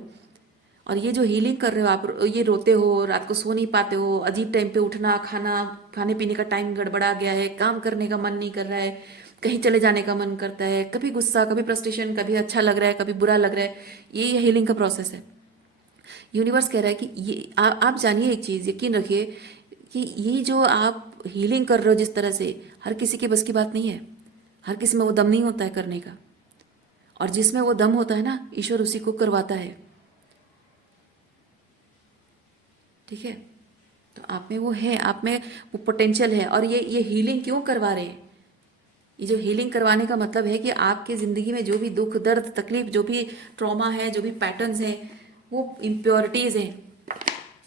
और ये जो हीलिंग कर रहे हो आप, ये रोते हो, रात को सो नहीं पाते हो, अजीब टाइम पे उठना, खाने पीने का टाइम गड़बड़ा गया है, काम करने का मन नहीं कर रहा है, कहीं चले जाने का मन करता है, कभी गुस्सा, कभी फ्रस्ट्रेशन, कभी अच्छा लग रहा है, कभी बुरा लग रहा है। ये हीलिंग का प्रोसेस है। यूनिवर्स कह रहा है कि ये आप जानिए एक चीज़, यकीन रखिए कि ये जो आप हीलिंग कर रहे हो जिस तरह से, हर किसी के बस की बात नहीं है। हर किसी में वो दम नहीं होता है करने का। और जिसमें वो दम होता है ना, ईश्वर उसी को करवाता है। ठीक है। तो आप में वो है, आप में वो पोटेंशियल है। और ये हीलिंग क्यों करवा रहे हैं? ये जो हीलिंग करवाने का मतलब है कि आपकी ज़िंदगी में जो भी दुख दर्द तकलीफ, जो भी ट्रॉमा है, जो भी पैटर्न्स हैं, वो इम्प्योरिटीज़ हैं।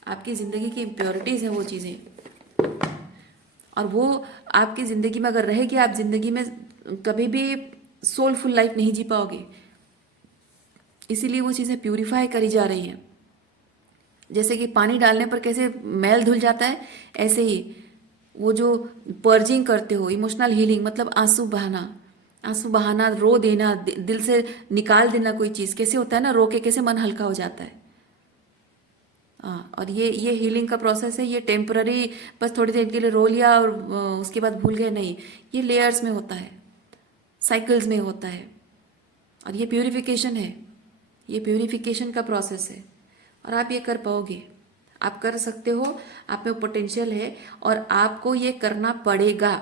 आपकी ज़िंदगी की इम्प्योरिटीज़ हैं वो चीज़ें। और वो आपकी ज़िंदगी में अगर रहेगी, आप ज़िंदगी में कभी भी सोलफुल लाइफ नहीं जी पाओगे। इसीलिए वो चीज़ें प्यूरिफाई करी जा रही हैं। जैसे कि पानी डालने पर कैसे मैल धुल जाता है, ऐसे ही वो जो पर्जिंग करते हो, इमोशनल हीलिंग मतलब आंसू बहाना, आंसू बहाना, रो देना, दिल से निकाल देना कोई चीज़, कैसे होता है ना, रो के कैसे मन हल्का हो जाता है। हाँ, और ये हीलिंग का प्रोसेस है। ये टेम्पररी, बस थोड़ी देर के लिए रो लिया और उसके बाद भूल गए, नहीं। ये लेयर्स में होता है, साइकिल्स में होता है। और ये प्यूरिफिकेशन है, ये प्यूरिफिकेशन का प्रोसेस है। और आप ये कर पाओगे, आप कर सकते हो, आप में पोटेंशियल है और आपको ये करना पड़ेगा।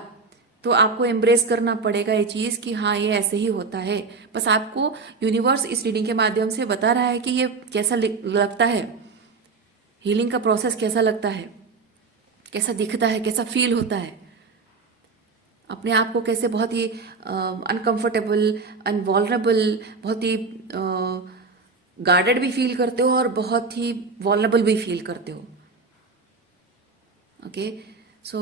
तो आपको एम्ब्रेस करना पड़ेगा ये चीज़ कि हाँ ये ऐसे ही होता है। बस आपको यूनिवर्स इस रीडिंग के माध्यम से बता रहा है कि ये कैसा लगता है, हीलिंग का प्रोसेस कैसा लगता है, कैसा दिखता है, कैसा फील होता है। अपने आप को कैसे बहुत ही अनकंफर्टेबल, अनवॉल्नरेबल, बहुत ही गार्डेड भी फील करते हो और बहुत ही वॉल्नरेबल भी फील करते हो। ओके। सो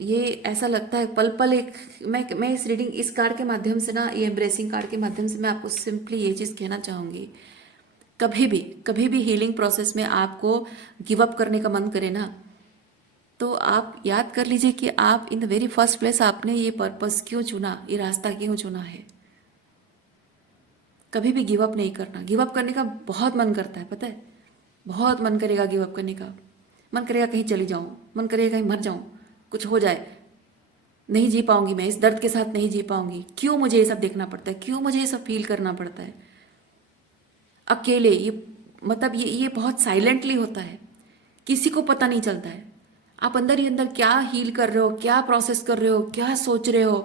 ये ऐसा लगता है पल पल एक, मैं इस रीडिंग, इस कार्ड के माध्यम से ना, ये एम्ब्रेसिंग कार्ड के माध्यम से मैं आपको सिंपली ये चीज़ कहना चाहूँगी, कभी भी हीलिंग प्रोसेस में आपको गिव अप करने का मन करे ना, तो आप याद कर लीजिए कि आप in the very first place आपने ये पर्पस क्यों चुना, ये रास्ता क्यों चुना है। कभी भी गिव अप नहीं करना। गिव अप करने का बहुत मन करता है, पता है, बहुत मन करेगा गिव अप करने का। मन करेगा कहीं चली जाऊं, मन करेगा कहीं मर जाऊं, कुछ हो जाए, नहीं जी पाऊंगी, मैं इस दर्द के साथ नहीं जी पाऊंगी, क्यों मुझे ये सब देखना पड़ता है, क्यों मुझे ये सब फील करना पड़ता है अकेले। ये मतलब ये बहुत साइलेंटली होता है, किसी को पता नहीं चलता है। आप अंदर ही अंदर क्या हील कर रहे हो, क्या प्रोसेस कर रहे हो, क्या सोच रहे हो,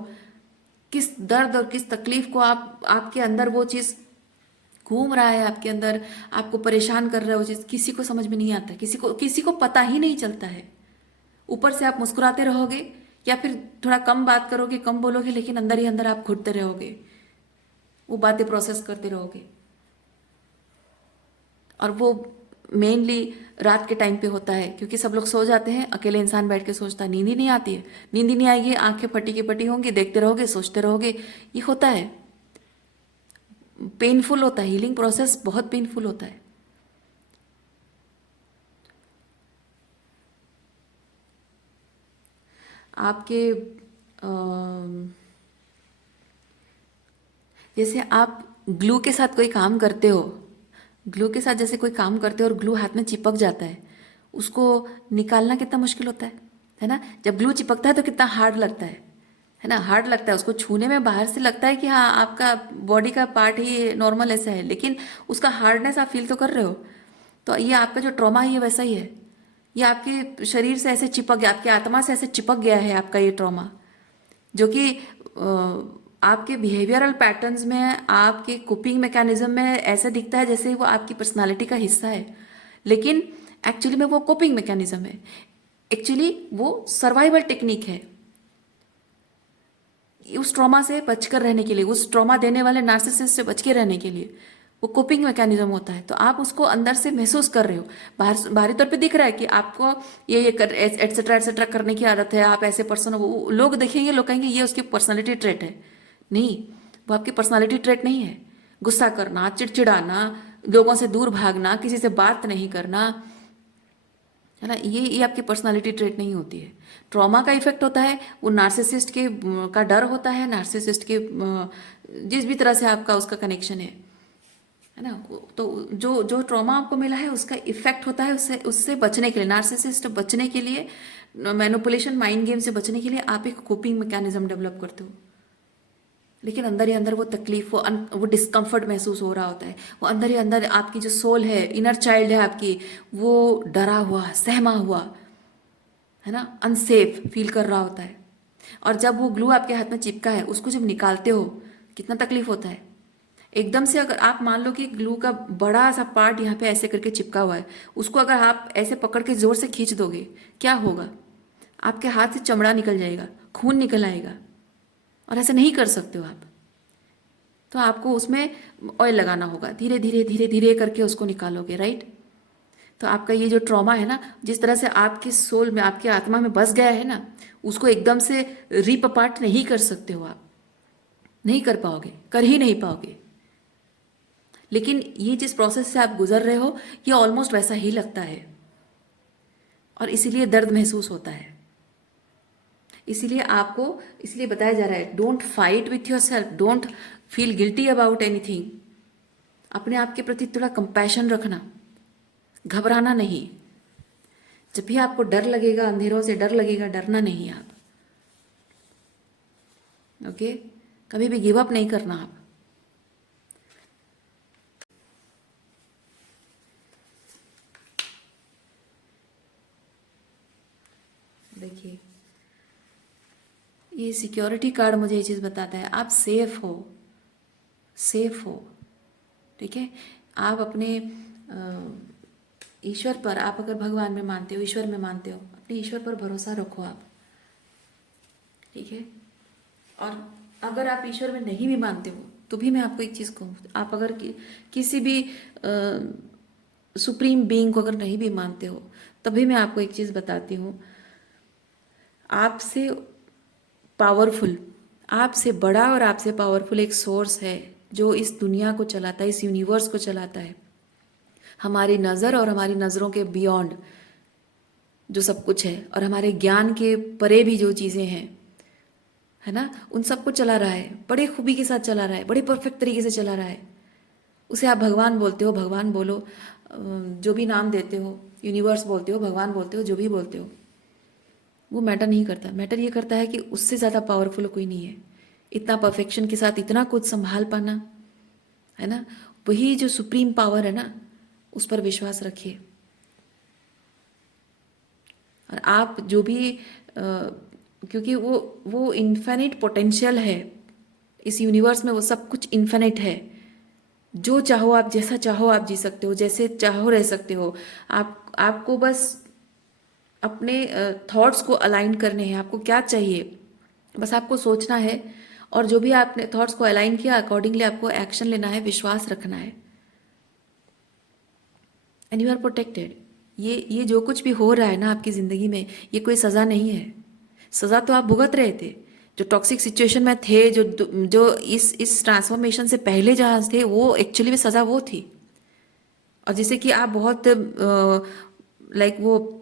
किस दर्द और किस तकलीफ को आप, आपके अंदर वो चीज़ घूम रहा है आपके अंदर, आपको परेशान कर रहा है वो चीज़, किसी को समझ में नहीं आता, किसी को पता ही नहीं चलता है। ऊपर से आप मुस्कुराते रहोगे या फिर थोड़ा कम बात करोगे, कम बोलोगे, लेकिन अंदर ही अंदर आप घुटते रहोगे, वो बातें प्रोसेस करते रहोगे। और वो मेनली रात के टाइम पे होता है, क्योंकि सब लोग सो जाते हैं, अकेले इंसान बैठ के सोचता है, नींद ही नहीं आती है, नींद ही नहीं आएगी, आंखें फटी की फटी होंगी, देखते रहोगे, सोचते रहोगे, ये होता है। पेनफुल होता है, हीलिंग प्रोसेस बहुत पेनफुल होता है। आपके जैसे आप ग्लू के साथ कोई काम करते हो, ग्लू के साथ जैसे कोई काम करते हो और ग्लू हाथ में चिपक जाता है, उसको निकालना कितना मुश्किल होता है ना। जब ग्लू चिपकता है तो कितना हार्ड लगता है ना, हार्ड लगता है। उसको छूने में बाहर से लगता है कि हाँ आपका बॉडी का पार्ट ही नॉर्मल ऐसा है, लेकिन उसका हार्डनेस आप फील तो कर रहे हो। तो ये आपका जो ट्रॉमा है ये वैसा ही है। ये आपके शरीर से ऐसे चिपक गया, आपकी आत्मा से ऐसे चिपक गया है आपका ये ट्रॉमा, जो कि आपके बिहेवियरल पैटर्न्स में, आपके कोपिंग मैकेनिज्म में ऐसा दिखता है जैसे वो आपकी पर्सनालिटी का हिस्सा है, लेकिन एक्चुअली में वो कोपिंग मैकेनिज्म है। एक्चुअली वो सर्वाइवल टेक्निक है, उस ट्रॉमा से बचकर रहने के लिए, उस ट्रॉमा देने वाले नार्सिसिस्ट से बच के रहने के लिए वो कोपिंग मैकेनिज्म होता है। तो आप उसको अंदर से महसूस कर रहे हो, बाहरी तौर पे दिख रहा है कि आपको ये एटसेट्रा एटसेट्रा करने की आदत है, आप ऐसे पर्सन हो, लोग देखेंगे, लोग कहेंगे ये उसकी पर्सनालिटी ट्रेट है। नहीं, वो आपकी पर्सनालिटी ट्रेट नहीं है। गुस्सा करना, चिड़चिड़ाना, लोगों से दूर भागना, किसी से बात नहीं करना, है ना। ये आपकी पर्सनालिटी ट्रेट नहीं होती है। ट्रॉमा का इफेक्ट होता है, वो नार्सिसिस्ट के का डर होता है, नार्सिसिस्ट के जिस भी तरह से आपका उसका कनेक्शन है ना। तो जो जो ट्रॉमा आपको मिला है उसका इफेक्ट होता है, उससे उससे बचने के लिए, नार्सिसिस्ट बचने के लिए, मैनिपुलेशन माइंड गेम से बचने के लिए आप एक कोपिंग मैकेनिज्म डेवलप करते हो। लेकिन अंदर ही अंदर वो तकलीफ, वो डिस्कम्फर्ट महसूस हो रहा होता है। वो अंदर ही अंदर आपकी जो सोल है, इनर चाइल्ड है आपकी, वो डरा हुआ, सहमा हुआ, है ना, अनसेफ फील कर रहा होता है। और जब वो ग्लू आपके हाथ में चिपका है, उसको जब निकालते हो, कितना तकलीफ होता है। एकदम से अगर आप मान लो कि ग्लू का बड़ा सा पार्ट यहाँ पे ऐसे करके चिपका हुआ है, उसको अगर आप ऐसे पकड़ के जोर से खींच दोगे, क्या होगा? आपके हाथ से चमड़ा निकल जाएगा, खून निकल आएगा। और ऐसे नहीं कर सकते हो आप। तो आपको उसमें ऑयल लगाना होगा, धीरे धीरे धीरे धीरे करके उसको निकालोगे, राइट। तो आपका ये जो ट्रॉमा है ना, जिस तरह से आपकी सोल में, आपकी आत्मा में बस गया है ना, उसको एकदम से रिप अपार्ट नहीं कर सकते हो आप, नहीं कर पाओगे, कर ही नहीं पाओगे। लेकिन ये जिस प्रोसेस से आप गुजर रहे हो, ये ऑलमोस्ट वैसा ही लगता है, और इसीलिए दर्द महसूस होता है। इसीलिए आपको, इसलिए बताया जा रहा है, don't fight with your self, don't feel guilty about anything. अपने आप के प्रति थोड़ा कंपैशन रखना, घबराना नहीं। जब भी आपको डर लगेगा, अंधेरों से डर लगेगा, डरना नहीं आप। ओके, कभी भी गिव अप नहीं करना आप। देखिए, ये सिक्योरिटी कार्ड मुझे ये चीज़ बताता है, आप सेफ हो, सेफ हो, ठीक है। आप अपने ईश्वर पर, आप अगर भगवान में मानते हो, ईश्वर में मानते हो, अपने ईश्वर पर भरोसा रखो आप, ठीक है। और अगर आप ईश्वर में नहीं भी मानते हो, तो भी मैं आपको एक चीज़ कहूँ, आप अगर किसी भी सुप्रीम बीइंग को अगर नहीं भी मानते हो, तभी मैं आपको एक चीज़ बताती हूँ, आपसे पावरफुल, आपसे बड़ा और आपसे पावरफुल एक सोर्स है जो इस दुनिया को चलाता है, इस यूनिवर्स को चलाता है। हमारी नज़र और हमारी नज़रों के बियॉन्ड जो सब कुछ है, और हमारे ज्ञान के परे भी जो चीज़ें हैं, है ना, उन सबको चला रहा है, बड़े खूबी के साथ चला रहा है, बड़े परफेक्ट तरीके से चला रहा है। उसे आप भगवान बोलते हो, भगवान बोलो, जो भी नाम देते हो, यूनिवर्स बोलते हो, भगवान बोलते हो, जो भी बोलते हो, वो मैटर नहीं करता। मैटर ये करता है कि उससे ज़्यादा पावरफुल कोई नहीं है। इतना परफेक्शन के साथ इतना कुछ संभाल पाना, है ना, वही जो सुप्रीम पावर है ना, उस पर विश्वास रखिए। और आप जो भी क्योंकि वो इन्फिनिट पोटेंशियल है इस यूनिवर्स में, वो सब कुछ इन्फिनिट है। जो चाहो आप, जैसा चाहो आप जी सकते हो, जैसे चाहो रह सकते हो। आपको बस अपने थॉट्स को अलाइन करने हैं। आपको क्या चाहिए, बस आपको सोचना है, और जो भी आपने थॉट्स को अलाइन किया, अकॉर्डिंगली आपको एक्शन लेना है, विश्वास रखना है, एंड यू आर प्रोटेक्टेड। ये जो कुछ भी हो रहा है ना आपकी ज़िंदगी में, ये कोई सज़ा नहीं है। सज़ा तो आप भुगत रहे थे, जो टॉक्सिक सिचुएशन में थे, जो इस ट्रांसफॉर्मेशन से पहले जहाँ थे, वो एक्चुअली में सज़ा वो थी। और जैसे कि आप बहुत लाइक वो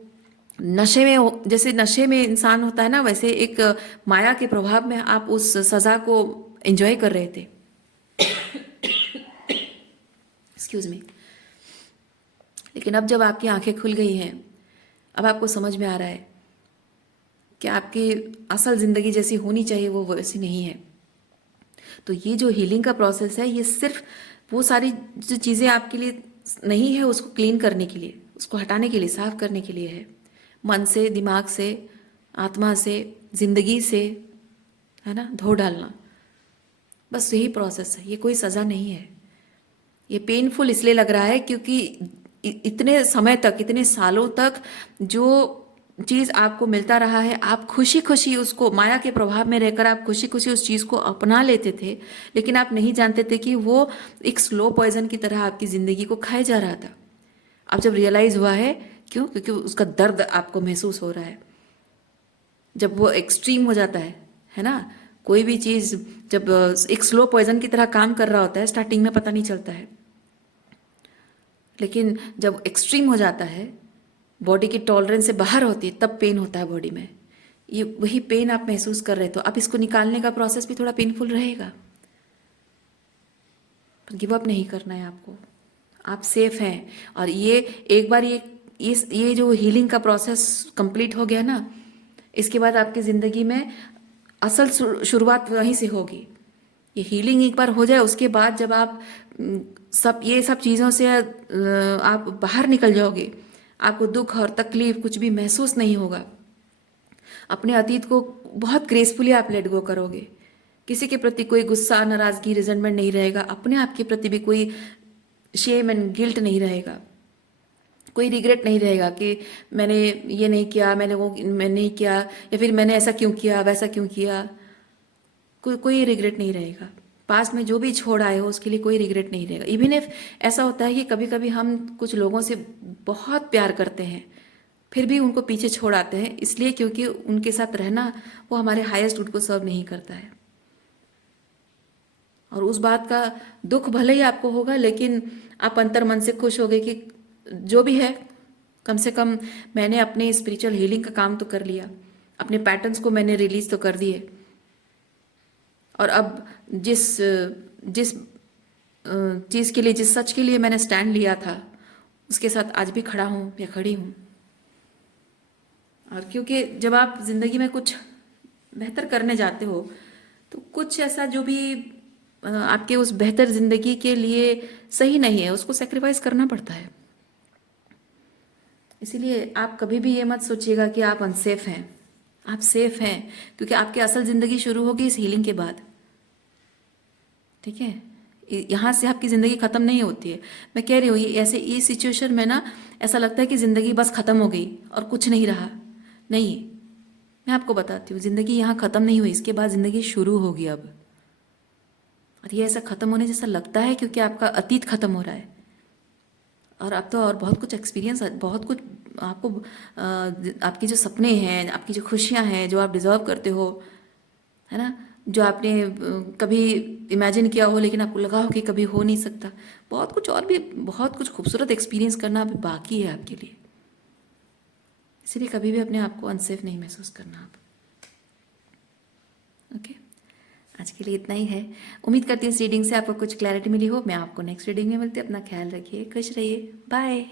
नशे में जैसे नशे में इंसान होता है ना, वैसे एक माया के प्रभाव में आप उस सज़ा को एंजॉय कर रहे थे। Excuse me. लेकिन अब जब आपकी आंखें खुल गई हैं, अब आपको समझ में आ रहा है कि आपकी असल ज़िंदगी जैसी होनी चाहिए वो वैसी नहीं है। तो ये जो हीलिंग का प्रोसेस है, ये सिर्फ वो सारी जो चीज़ें आपके लिए नहीं है, उसको क्लीन करने के लिए, उसको हटाने के लिए, साफ करने के लिए है। मन से, दिमाग से, आत्मा से, ज़िंदगी से, है ना, धो डालना, बस यही प्रोसेस है। ये कोई सज़ा नहीं है। ये पेनफुल इसलिए लग रहा है क्योंकि इतने समय तक, इतने सालों तक जो चीज़ आपको मिलता रहा है, आप खुशी खुशी उसको, माया के प्रभाव में रहकर आप खुशी खुशी उस चीज़ को अपना लेते थे, लेकिन आप नहीं जानते थे कि वो एक स्लो पॉइजन की तरह आपकी ज़िंदगी को खाए जा रहा था। अब जब रियलाइज़ हुआ है, क्यों? क्योंकि उसका दर्द आपको महसूस हो रहा है। जब वो एक्सट्रीम हो जाता है ना, कोई भी चीज़ जब एक स्लो पॉइजन की तरह काम कर रहा होता है, स्टार्टिंग में पता नहीं चलता है, लेकिन जब एक्सट्रीम हो जाता है बॉडी की टॉलरेंस से बाहर होती है तब पेन होता है बॉडी में। ये वही पेन आप महसूस कर रहे हो, तो अब इसको निकालने का प्रोसेस भी थोड़ा पेनफुल रहेगा, पर गिव अप नहीं करना है आपको। आप सेफ हैं, और ये एक बार ये जो हीलिंग का प्रोसेस कंप्लीट हो गया ना, इसके बाद आपकी ज़िंदगी में असल शुरुआत वहीं से होगी। ये हीलिंग एक बार हो जाए, उसके बाद जब आप ये सब चीज़ों से आप बाहर निकल जाओगे, आपको दुख और तकलीफ कुछ भी महसूस नहीं होगा। अपने अतीत को बहुत ग्रेसफुली आप लेट गो करोगे। किसी के प्रति कोई गुस्सा, नाराज़गी, रिजेंटमेंट नहीं रहेगा। अपने आप के प्रति भी कोई शेम एंड गिल्ट नहीं रहेगा, कोई रिग्रेट नहीं रहेगा कि मैंने ये नहीं किया, मैंने नहीं किया, या फिर मैंने ऐसा क्यों किया, वैसा क्यों किया। कोई रिग्रेट नहीं रहेगा। पास में जो भी छोड़ आए हो उसके लिए कोई रिग्रेट नहीं रहेगा। इवन इफ ऐसा होता है कि कभी कभी हम कुछ लोगों से बहुत प्यार करते हैं, फिर भी उनको पीछे छोड़ आते हैं, इसलिए क्योंकि उनके साथ रहना वो हमारे हाईएस्ट गुड को सर्व नहीं करता है। और उस बात का दुख भले ही आपको होगा, लेकिन आप अंतर मन से खुश होगे कि जो भी है, कम से कम मैंने अपने स्पिरिचुअल हीलिंग का काम तो कर लिया, अपने पैटर्न्स को मैंने रिलीज तो कर दिए, और अब जिस जिस चीज़ के लिए, जिस सच के लिए मैंने स्टैंड लिया था, उसके साथ आज भी खड़ा हूँ या खड़ी हूँ। और क्योंकि जब आप ज़िंदगी में कुछ बेहतर करने जाते हो, तो कुछ ऐसा जो भी आपके उस बेहतर ज़िंदगी के लिए सही नहीं है, उसको सेक्रीफाइस करना पड़ता है। इसीलिए आप कभी भी ये मत सोचिएगा कि आप अनसेफ हैं। आप सेफ हैं, क्योंकि आपकी असल ज़िंदगी शुरू होगी इस हीलिंग के बाद। ठीक है, यहाँ से आपकी ज़िंदगी ख़त्म नहीं होती है। मैं कह रही हूँ, ये ऐसे इस सिचुएशन में ना ऐसा लगता है कि ज़िंदगी बस ख़त्म हो गई और कुछ नहीं रहा। नहीं, मैं आपको बताती हूँ, ज़िंदगी यहाँ ख़त्म नहीं हुई, इसके बाद ज़िंदगी शुरू होगी अब। और ये ऐसा ख़त्म होने जैसा लगता है क्योंकि आपका अतीत ख़त्म हो रहा है, और अब तो और बहुत कुछ एक्सपीरियंस, बहुत कुछ आपको आपकी जो सपने हैं, आपकी जो खुशियाँ हैं, जो आप डिज़र्व करते हो, है ना, जो आपने कभी इमेजिन किया हो लेकिन आपको लगा हो कि कभी हो नहीं सकता, बहुत कुछ और भी, बहुत कुछ खूबसूरत एक्सपीरियंस करना अभी बाकी है आपके लिए। इसलिए कभी भी अपने आप को अनसेफ नहीं महसूस करना आप। ओके, आज के लिए इतना ही है। उम्मीद करती हूँ इस रीडिंग से आपको कुछ क्लैरिटी मिली हो। मैं आपको नेक्स्ट रीडिंग में मिलती हूँ। अपना ख्याल रखिए, खुश रहिए, बाय।